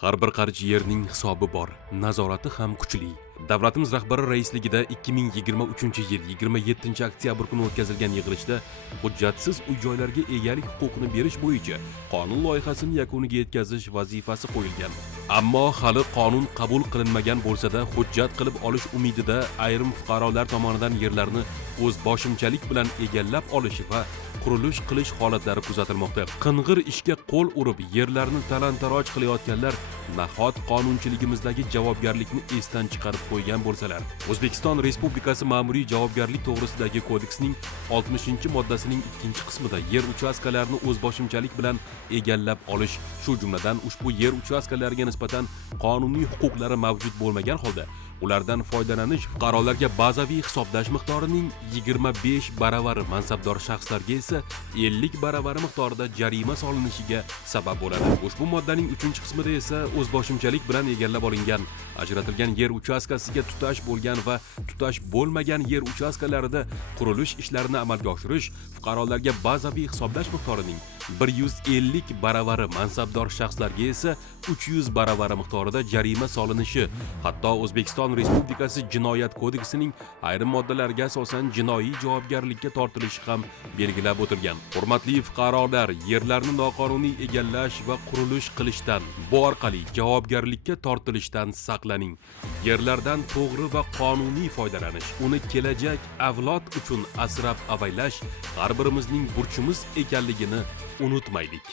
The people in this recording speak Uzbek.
har bir qarich yerning hisobi bor nazorati ham kuchli. Davlatimiz rahbari raisligida 2023 yil 27 oktyabr kuni o'tkazilgan yig'ilishda hujjatsiz uy joylarga egalik huquqini berish bo'yicha qonun loyihasini yakuniga yetkazish vazifasi qo'yilgan. Ammo hali qonun qabul qilinmagan bo'lsa-da hujjat qilib olish umidida ayrim fuqarolar tomonidan yerlarni o'z boshimchalik bilan egallab olish va qurilish qilish holatlari kuzatilmoqda. Qing'ir ishga qo'l urib yerlarni talon-taroj qilayotganlar nahot qonunchiligimizdagi javobgarlikni esdan chiqarib qo'ygan bo'lsalar? O'zbekiston respublikasi ma'muriy javobgarlik to'g'risidagi kodeksning 60 moddasining ikkinchi qismida yer uchastkalarini o'zboshimchalik bilan egallab olish shu jumladan ushbu yer uchastkalariga nisbatan qonuniy huquqlari mavjud bo'lmagan holda ulardan foydalanish fuqarolarga bazaviy hisoblash miqdorining 25 baravari mansabdor shaxslarga esa 50 baravari miqdorida jarima solinishiga sabab bo'ladi. Ushbu moddaning 3 qismida esa o'zboshimchalik bilan egallab olingan ajratilgan yer uchastkasiga tutash bo'lgan va tutash bo'lmagan yer uchastkalarida qurilish ishlarini amalga oshirish fuqarolarga bazaviy hisoblash miqdorining 150 baravari mansabdor shaxslarga esa 300 baravari miqdorida jarima solinishi hatto o'zbekiston o'zbekiston respublikasi jinoyat kodeksining ayrim moddalariga asosan jinoiy javobgarlikka tortilishi ham belgilab o'tilgan. Hurmatli fuqarolar yerlarni noqonuniy egallash va qurilish qilishdan bu orqali javobgarlikka tortilishdan saqlaning. Yerlardan to'g'ri va qonuniy foydalanish uni kelajak avlod uchun asrab avaylash har birimizning burchimiz ekanligini unutmaylik.